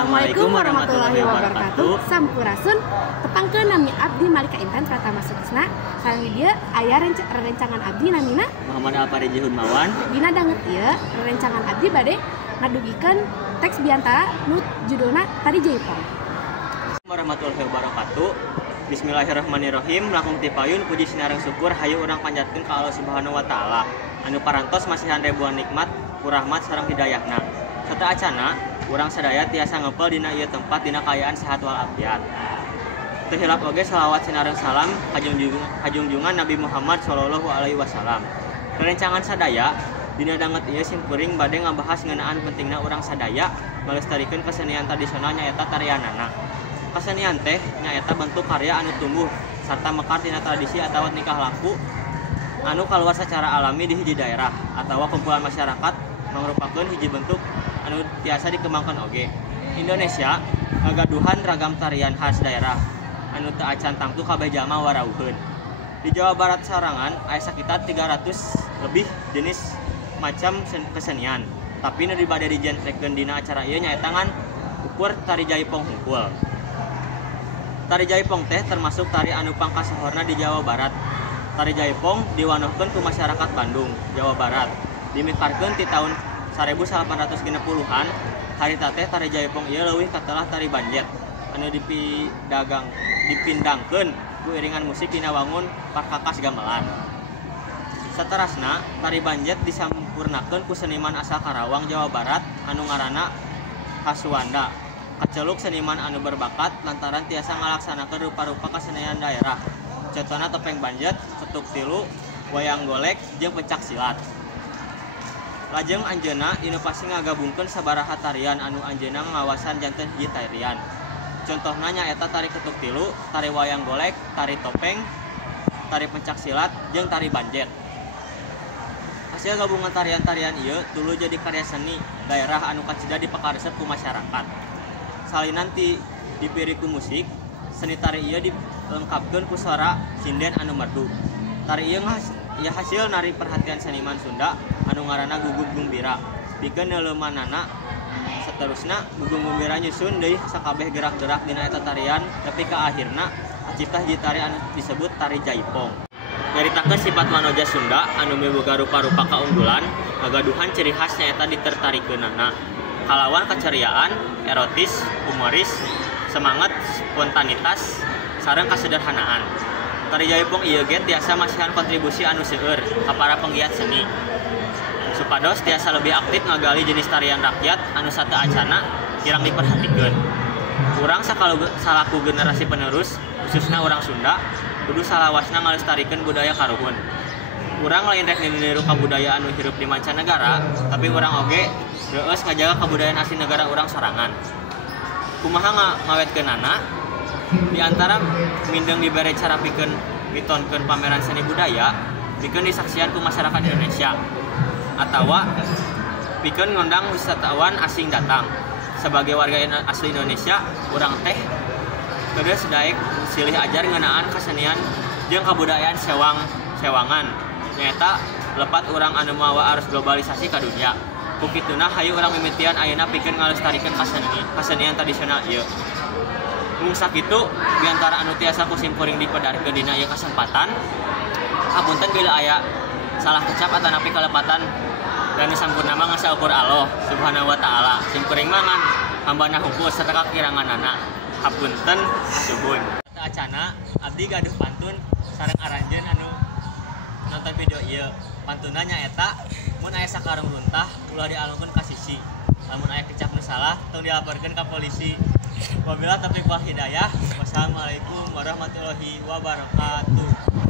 Assalamualaikum warahmatullahi wabarakatuh. Sampurasun tepangkeun nami abdi Malika Intan Pratama Sutisna. Sareng dia aya rencangan abdi namina Muhammad Alpariji Hunmawan. Dina danget ieu rencangan abdi bade ngadugikeun teks biantara nu judulna Tari Jaipong. Warahmatullahi wabarakatuh. Bismillahirrahmanirrahim. Langkung ti payun puji sinareng syukur hayu urang panjatkeun ka Allah Subhanahu wa taala. Anu parantos masihan ribuan nikmat, kurahmat sareng hidayahna. Serta acana urang sadaya tiasa ngepel dina ieu tempat dina kaayaan sehat wal afiat. Teu hilap oge salawat sinareng salam kajunjungan Nabi Muhammad sallallahu alaihi wasallam. Rerencangan sadaya dina danget ieu simkuring bade ngabahas ngeunaan pentingna urang sadaya ngalestarikeun kesenian tradisional nyaeta tarianana. Kesenian teh nyaeta bentuk karya anu tumbuh sarta mekar tina tradisi atawa nikah laku anu kaluar secara alami di hiji daerah atawa kumpulan masyarakat mangrupakeun hiji bentuk anu tiasa dikembangkan oge. Indonesia ngagaduhan ragam tarian khas daerah anu teu acan tangtu kabeh jalma warawuheun. Di Jawa Barat sarangan aya sakitar 300 lebih jenis macam kesenian. Tapi nu dibade dijentrekeun dina acara ieu nyaeta ngan ukur tari Jaipong hungkul. Tari Jaipong teh termasuk tari anu pangkasohorna di Jawa Barat. Tari Jaipong diwanohkeun ku masyarakat Bandung, Jawa Barat. Dimikarkeun ti tahun 1860-an. Harita teh tari Jaipong ieu leuwih katelah tari Banjet anu dipindangkeun ku iringan musik dina wangun Perkakas Gamelan. Saterasna tari Banjet disampurnakeun ku seniman asal Karawang, Jawa Barat anu ngaranna Haswanda. Kaceluk seniman anu berbakat lantaran tiasa ngalaksanakeun rupa-rupa kesenian daerah. Contohna topeng Banjet, ketuk tilu, wayang golek, jeung pencak silat. Lajeng anjeunna inovasi ngagabungkeun sabaraha tarian anu anjeunna ngawasan janten hiji tarian. Contohna nyaeta tari ketuk tilu, tari wayang golek, tari topeng, tari pencak silat, jeung tari Banjet. Hasil gabungan tarian-tarian ieu tuluy jadi karya seni daerah anu kacida dipakaresep ku masyarakat. Salinan dipiri ku musik, seni tari ieu dilengkapkeun ku suara sinden anu merdu. Tari ieu hasil narik perhatian seniman Sunda anu ngaranna Gugum Gumbira. Pikeun neuleumanana saterusna Gugum Gumbira nyusun deui sakabeh gerak-gerak dina eta tarian nepi ka akhirna kacipta hiji tari anu disebut Tari Jaipong. Nyaritakeun sifat wanoja Sunda anu miboga rupa-rupa kaunggulan, ngagaduhan ciri khas nyaeta ditertarikeunana. Kalawan keceriaan, erotis, humoris, semangat, spontanitas, sareng kasederhanaan. Tari Jaipong ieu ge tiasa masihan kontribusi anu seueur ka para penggiat seni. Supados tiasa lebih aktif ngagali jenis tarian rakyat anu sateu acana kirang diperhatikeun. Urang salaku generasi penerus, khususna urang Sunda, kudu salawasna ngalestarikeun budaya karuhun. Urang lain rek niru kabudayaan anu hirup di mancanegara, tapi urang oge reueus ngajaga kabudayaan asli negara urang sorangan. Kumaha ngawetkeunana? Di antara mindeng dibere cara pikeun ditonkeun pameran seni budaya, pikeun disaksian ku masyarakat Indonesia. Atawa pikeun ngundang wisatawan asing datang. Sebagai warga asli Indonesia, urang teh geus daek silih ajar ngeunaan kesenian jeung kabudayaan sewangan. Nyata lepat urang anu mawa arus globalisasi ka dunia. Kukituna hayu urang mimitian ayeuna pikeun ngalestarikeun kesenian tradisional ieu. Mung sakitu diantara anu tiasa kusimkuring dipedarkeun dina ieu kasempatan. Hapunten bila aya salah kecap atanapi kalepatan dan sampurnama ngasaukur Allah Subhanahu wa taala. Simkuring mangan hambana hungkul sarta kakiranganana. Hapunten suhun. Acana abdi gaduh pantun sareng aranjeun anu nonton video ieu. Pantuna nyaeta mun aya sakarung runtah ulah dialungkeun ka sisi. Lamun aya kecap nu salah tong dilaporkeun ka polisi. Wabillahi taufiq wal hidayah. Wassalamualaikum warahmatullahi wabarakatuh.